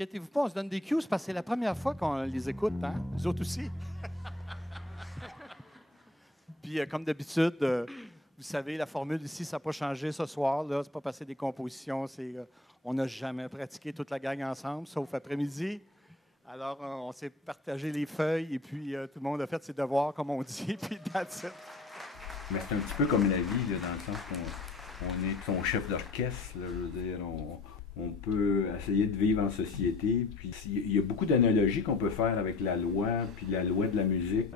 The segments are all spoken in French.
Inquiétez-vous pas, on se donne des cues parce que c'est la première fois qu'on les écoute, hein? Vous autres aussi. Puis, comme d'habitude, vous savez, la formule ici, ça n'a pas changé ce soir. Ce n'est pas passé des compositions. On n'a jamais pratiqué toute la gang ensemble, sauf après-midi. Alors, on s'est partagé les feuilles et puis tout le monde a fait ses devoirs, comme on dit, puis that's it. Mais c'est un petit peu comme la vie, là, dans le sens qu'on est son chef d'orchestre. Là, je veux dire, on peut essayer de vivre en société. Puis il y a beaucoup d'analogies qu'on peut faire avec la loi, puis la loi de la musique.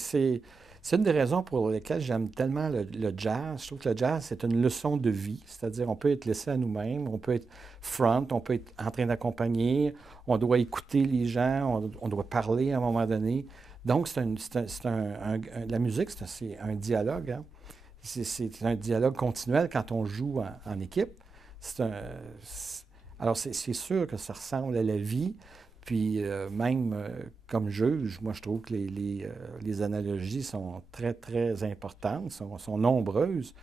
C'est une des raisons pour lesquelles j'aime tellement le jazz. Je trouve que le jazz, c'est une leçon de vie. C'est-à-dire, on peut être laissé à nous-mêmes, on peut être front, on peut être en train d'accompagner, on doit écouter les gens, on doit parler à un moment donné. Donc, la musique, c'est un dialogue. Hein? C'est un dialogue continuel quand on joue en équipe. Alors, c'est sûr que ça ressemble à la vie. Puis même comme juge, moi, je trouve que les analogies sont très, très importantes, sont nombreuses.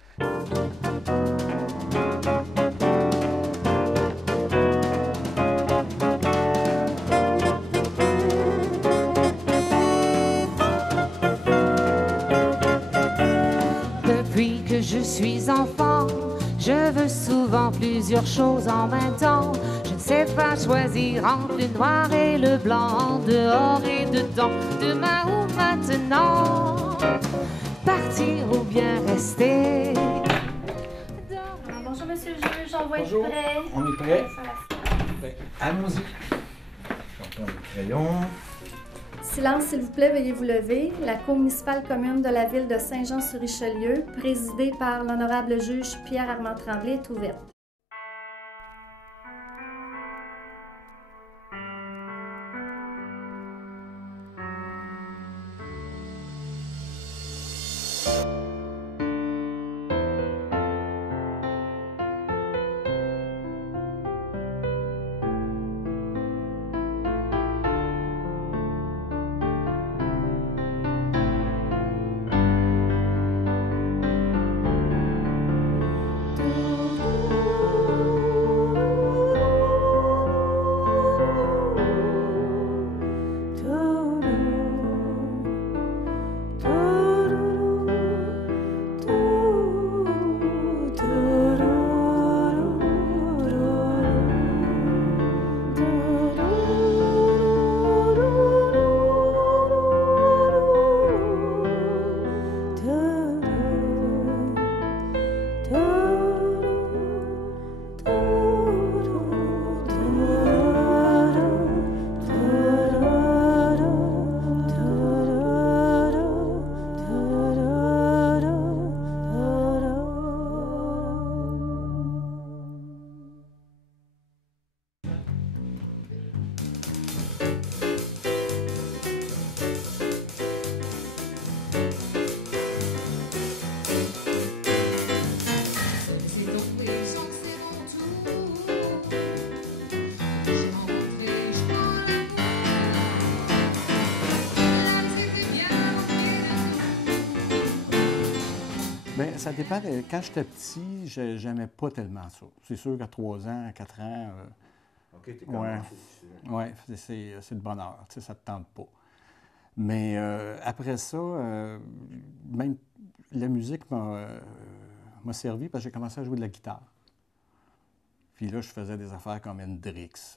Depuis que je suis enfant, je veux souvent plusieurs choses en même temps. Je ne sais pas choisir entre le noir et le blanc, dehors et dedans, demain ou maintenant. Partir ou bien rester. Bonjour, monsieur le juge, on va être Bonjour. prêt. On est prêt? Allons-y. On prend le crayon. Silence, s'il vous plaît, veuillez vous lever. La Cour municipale commune de la ville de Saint-Jean-sur-Richelieu, présidée par l'honorable juge Pierre-Armand Tremblay, est ouverte. Bien, ça dépend. Quand j'étais petit, j'aimais pas tellement ça. C'est sûr qu'à 3 ans, à 4 ans, OK, t'es commencé. ouais, c'est le bonheur. Tu sais, ça te tente pas. Mais après ça, même la musique m'a servi parce que j'ai commencé à jouer de la guitare. Puis là, je faisais des affaires comme Hendrix,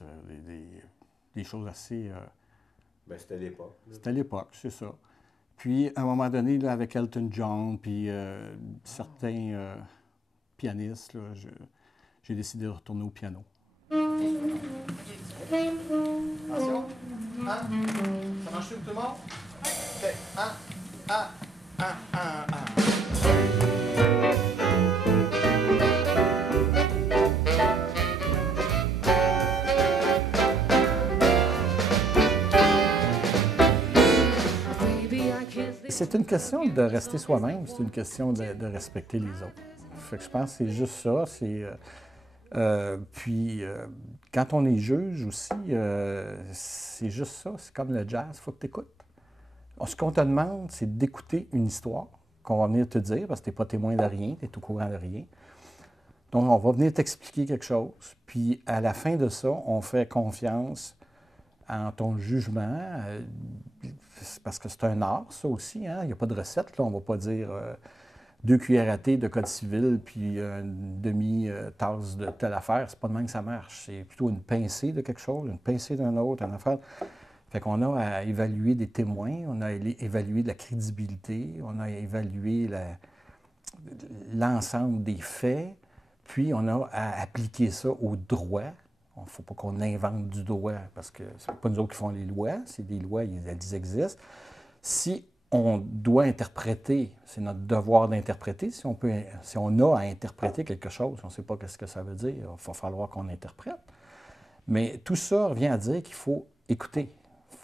des choses assez... Ben, c'était l'époque. C'était l'époque, c'est ça. Puis, à un moment donné, là, avec Elton John, puis certains pianistes, là, j'ai décidé de retourner au piano. Attention. 1. Ça marche tout le monde? OK. 1, 1, 1, 1, 1. C'est une question de rester soi-même, c'est une question de respecter les autres. Fait que je pense que c'est juste ça. Puis, quand on est juge aussi, c'est juste ça. C'est comme le jazz, il faut que tu écoutes. Ce qu'on te demande, c'est d'écouter une histoire qu'on va venir te dire, parce que tu n'es pas témoin de rien, tu es au courant de rien. Donc, on va venir t'expliquer quelque chose, puis à la fin de ça, on fait confiance en ton jugement, parce que c'est un art, ça aussi, hein? Il n'y a pas de recette, là. On ne va pas dire 2 cuillères à thé de code civil, puis une demi-tasse de telle affaire. C'est pas de même que ça marche. C'est plutôt une pincée de quelque chose, une pincée d'un autre, une affaire. Fait qu'on a à évaluer des témoins, on a évalué de la crédibilité, on a évalué l'ensemble des faits, puis on a à appliquer ça au droit. Il ne faut pas qu'on invente du droit, parce que ce n'est pas nous autres qui font les lois, c'est des lois, elles existent. Si on doit interpréter, c'est notre devoir d'interpréter, si on a à interpréter quelque chose, on ne sait pas ce que ça veut dire, il va falloir qu'on interprète. Mais tout ça revient à dire qu'il faut écouter,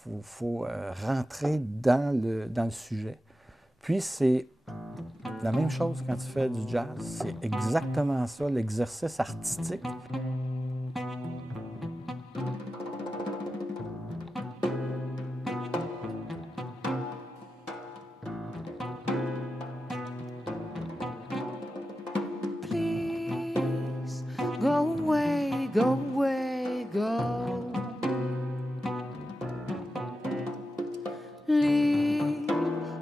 il faut rentrer dans le sujet. Puis c'est la même chose quand tu fais du jazz, c'est exactement ça, l'exercice artistique. Go away, go. Leave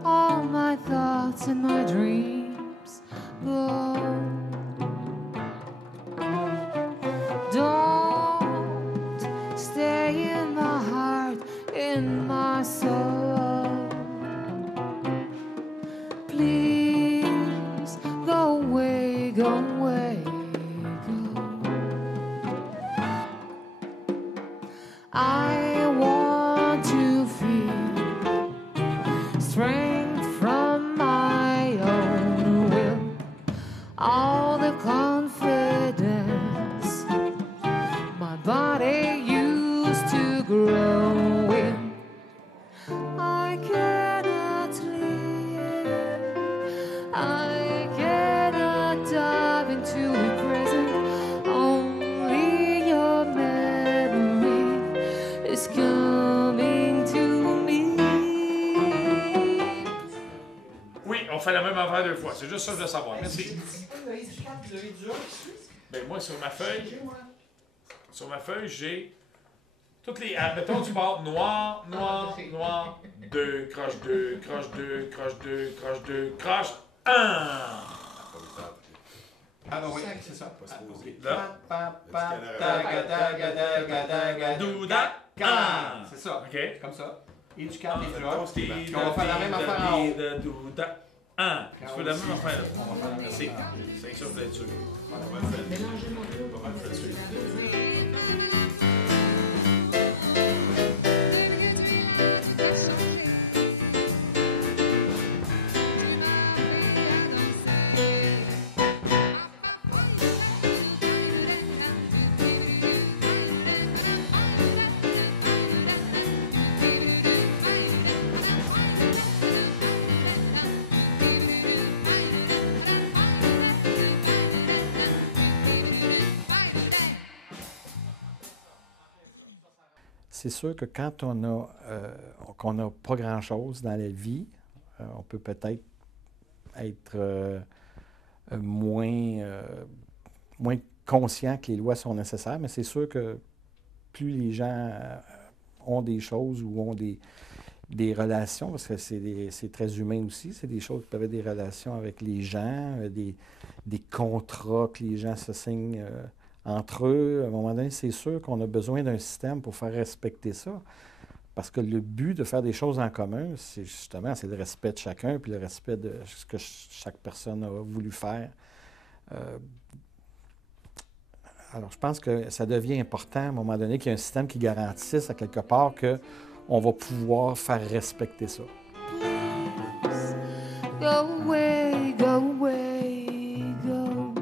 all my thoughts and my dreams go. Don't stay in my heart, in my soul. Please go away, go away. I want to feel strength from my own will, all the confidence my body used to grow in. I cannot live, I cannot dive into the present. Only your memory is coming to me. Oui, on fait la même affaire 2 fois. C'est juste ça que je veux savoir. Merci. Ben moi, sur ma feuille, j'ai toutes les... Mettons, tu pars noir, noir, noir, 2, croche 2, croche 2, croche 2, croche 2, croche 1. Ah non, oui, c'est ça. Là. Douda, Ah. c'est ça. OK. Comme ça. Et du cap, et du On rock. Puis on va faire la même affaire en haut. Douda. Tu fais la même affaire là. Merci. C'est ça, vous êtes sûr. C'est sûr que quand qu'on n'a pas grand-chose dans la vie, on peut peut-être être moins conscient que les lois sont nécessaires, mais c'est sûr que plus les gens ont des choses ou ont des relations, parce que c'est très humain aussi, c'est des choses qui peuvent être des relations avec les gens, des contrats que les gens se signent entre eux. À un moment donné, c'est sûr qu'on a besoin d'un système pour faire respecter ça. Parce que le but de faire des choses en commun, c'est justement c'est le respect de chacun, puis le respect de ce que chaque personne a voulu faire. Alors, je pense que ça devient important, à un moment donné, qu'il y ait un système qui garantisse à quelque part qu'on va pouvoir faire respecter ça. Go away, go away, go.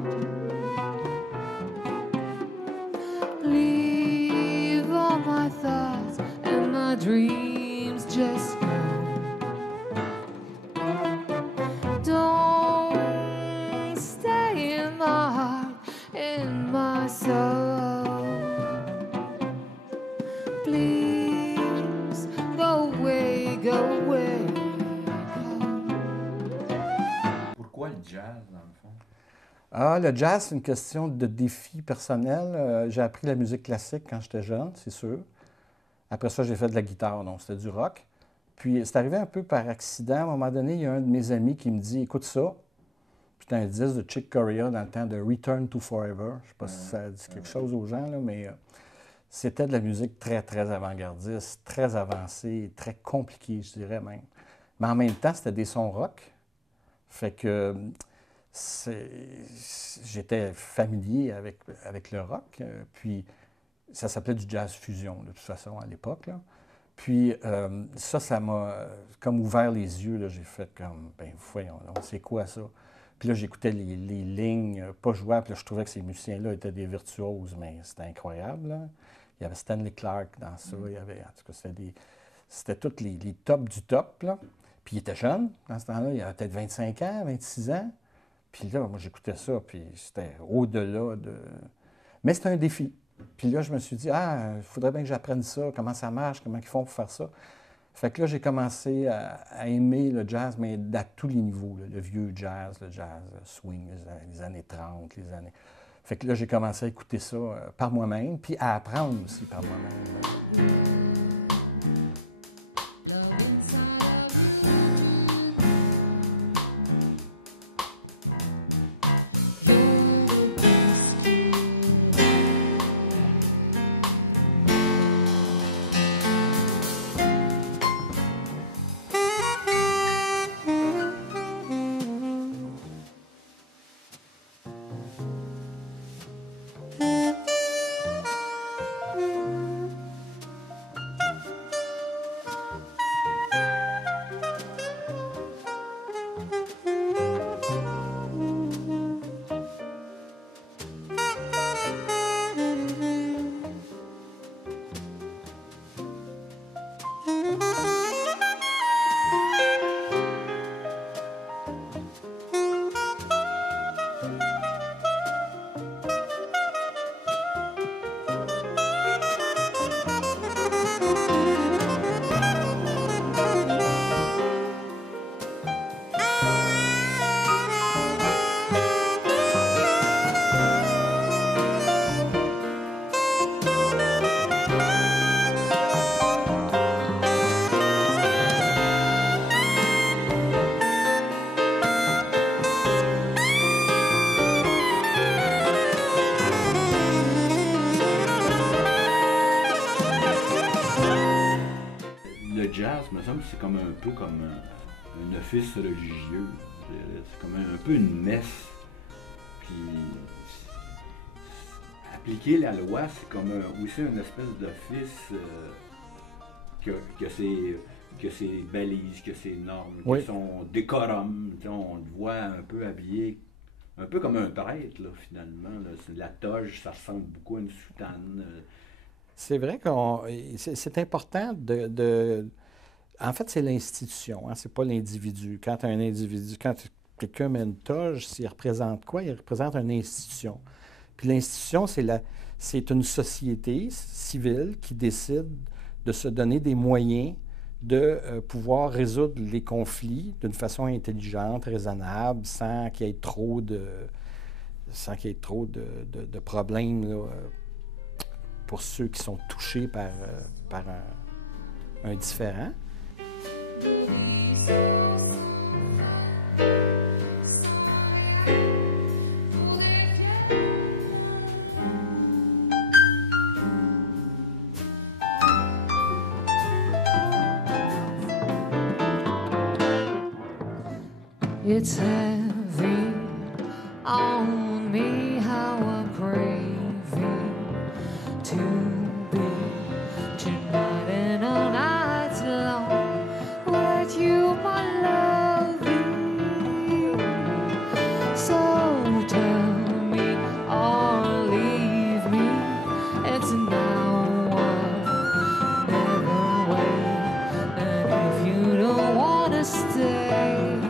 Leave all my thoughts and my dreams just go. Don't stay in my heart, in my soul. Please go away, go away, go. Pourquoi le jazz, dans le fond? Ah, le jazz, c'est une question de défi personnel. J'ai appris la musique classique quand j'étais jeune, c'est sûr. Après ça, j'ai fait de la guitare, donc c'était du rock. Puis c'est arrivé un peu par accident. À un moment donné, il y a un de mes amis qui me dit « Écoute ça ». C'était un disque de Chick Corea dans le temps de Return to Forever. Je ne sais pas si ça dit quelque chose aux gens, là, mais c'était de la musique très, très avant-gardiste, très avancée, très compliquée, je dirais même. Mais en même temps, c'était des sons rock. Fait que j'étais familier avec le rock. Puis ça s'appelait du jazz fusion, de toute façon, à l'époque, là. Puis ça m'a comme ouvert les yeux. J'ai fait comme, ben voyons, c'est quoi ça? Puis là, j'écoutais les lignes pas jouables. Là, je trouvais que ces musiciens-là étaient des virtuoses, mais c'était incroyable, là. Il y avait Stanley Clarke dans ça. Il y avait, en tout cas, c'était tous les tops du top, là. Puis il était jeune dans ce temps-là. Il avait peut-être 25 ans, 26 ans. Puis là, moi, j'écoutais ça, puis c'était au-delà de... Mais c'était un défi. Puis là, je me suis dit, il faudrait bien que j'apprenne ça, comment ça marche, comment ils font pour faire ça. Fait que là, j'ai commencé à aimer le jazz, mais à tous les niveaux, là, le vieux jazz, le jazz swing, les années 30, les années... Fait que là, j'ai commencé à écouter ça par moi-même, puis à apprendre aussi par moi-même. C'est comme un peu comme un office religieux. C'est comme un peu une messe. Puis appliquer la loi, c'est comme aussi une espèce d'office que ses balises, que ses normes, oui, que son décorum. On le voit un peu habillé, un peu comme un prêtre, là, finalement. Là. La toge, ça ressemble beaucoup à une soutane. C'est vrai que c'est important de En fait, c'est l'institution, hein, c'est pas l'individu. Quand un individu, quand quelqu'un met une toge, il représente quoi? Il représente une institution. Puis l'institution, c'est une société civile qui décide de se donner des moyens de pouvoir résoudre les conflits d'une façon intelligente, raisonnable, sans qu'il y ait trop de problèmes là, pour ceux qui sont touchés par un différend. It's heavy on me how I'm craving to be tonight and all night long with you, my lovey. So tell me or leave me. It's now or never wait. And if you don't wanna stay,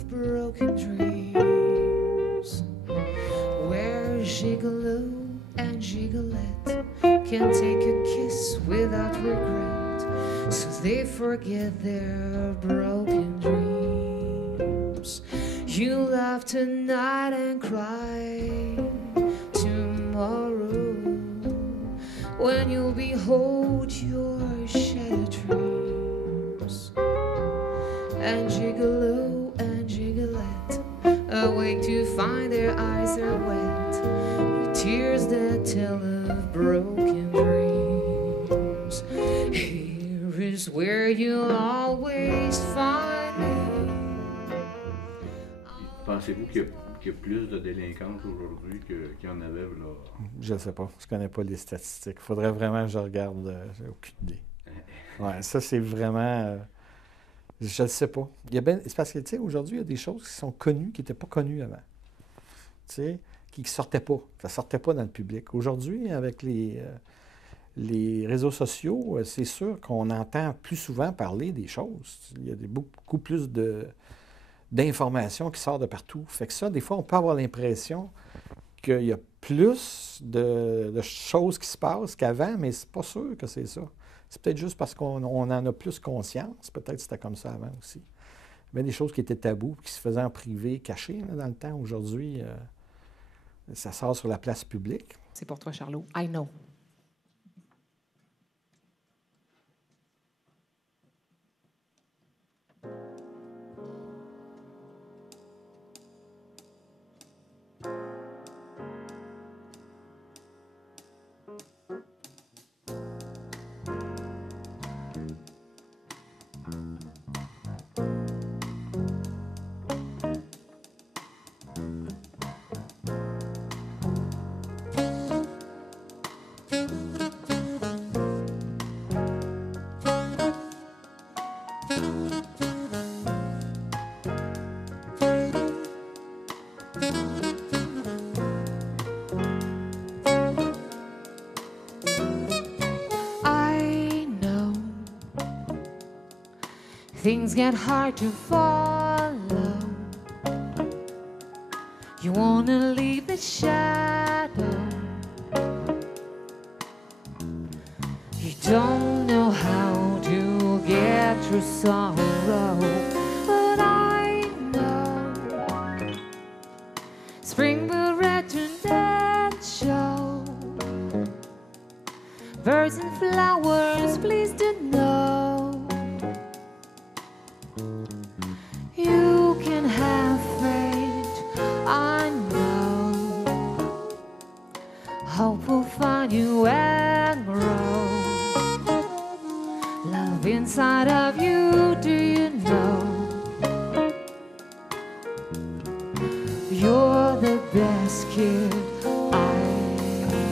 of broken dreams, where Gigolo and Gigolette can take a kiss without regret, so they forget their broken dreams. You laugh tonight and cry tomorrow, when you'll behold your shattered dreams. And Gigolo and Gigolette awake to find their eyes are wet with tears that tell of broken dreams. Here is where you'll always find me. Pensez-vous qu'il y a plus de délinquances aujourd'hui qu'il y en avait là? Je ne sais pas. Je ne connais pas les statistiques. Il faudrait vraiment que je regarde. J'ai aucune idée. Ouais, ça, c'est vraiment... je ne sais pas. C'est parce que, tu sais, aujourd'hui, il y a des choses qui sont connues, qui n'étaient pas connues avant. Tu sais, qui ne sortaient pas. Ça ne sortait pas dans le public. Aujourd'hui, avec les réseaux sociaux, c'est sûr qu'on entend plus souvent parler des choses. Il y a beaucoup plus d'informations qui sortent de partout. Fait que ça, des fois, on peut avoir l'impression qu'il y a plus de choses qui se passent qu'avant, mais c'est pas sûr que c'est ça. C'est peut-être juste parce qu'on en a plus conscience. Peut-être que c'était comme ça avant aussi. Il y avait des choses qui étaient tabous, qui se faisaient en privé, cachées là, dans le temps. Aujourd'hui, ça sort sur la place publique. C'est pour toi, Charlot. I know. Things get hard to follow. You wanna leave the shadow. You don't know how to get through sorrow, but I know spring will return and show. Birds and flowers, please do know. You can have faith, I know. Hope will find you and grow. Love inside of you, do you know? You're the best kid I know.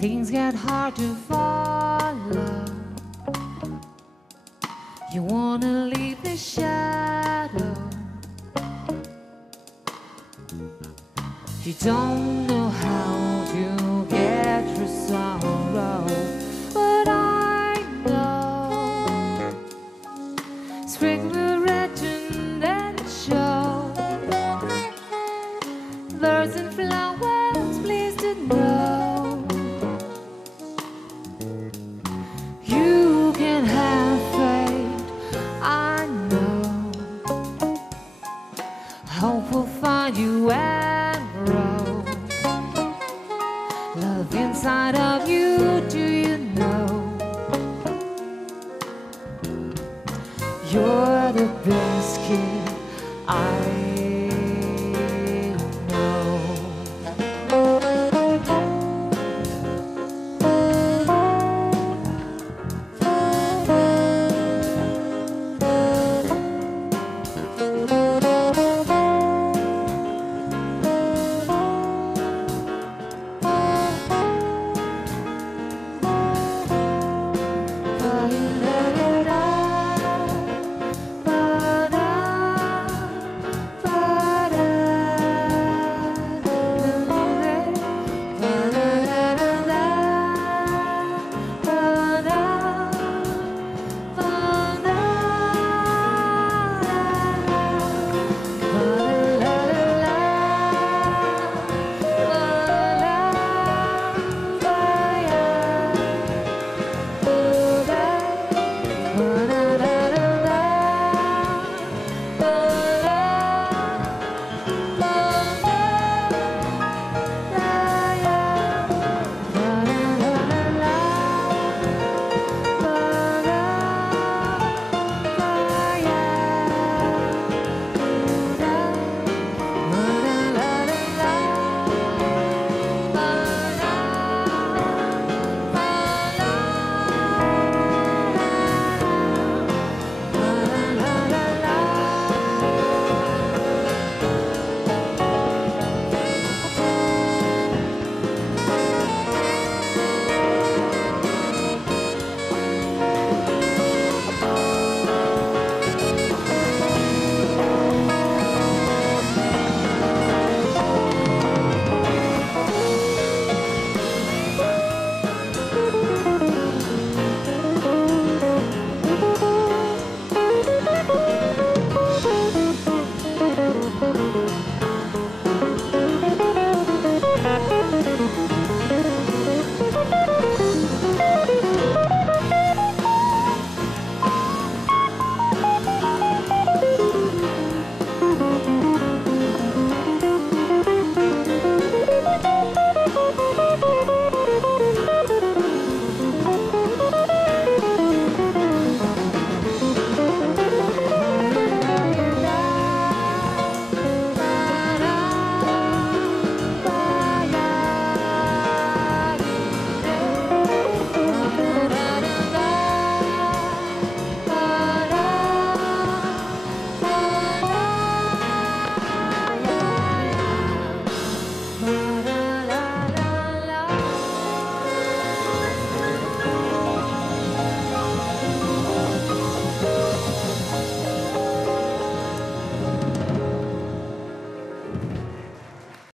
things get hard to follow. You wanna leave the shadow. You don't know how to get through sorrow, but I know spring will return and show. Birds and flowers, please to know. You can have faith, I know. Hope will find you and grow. Love inside of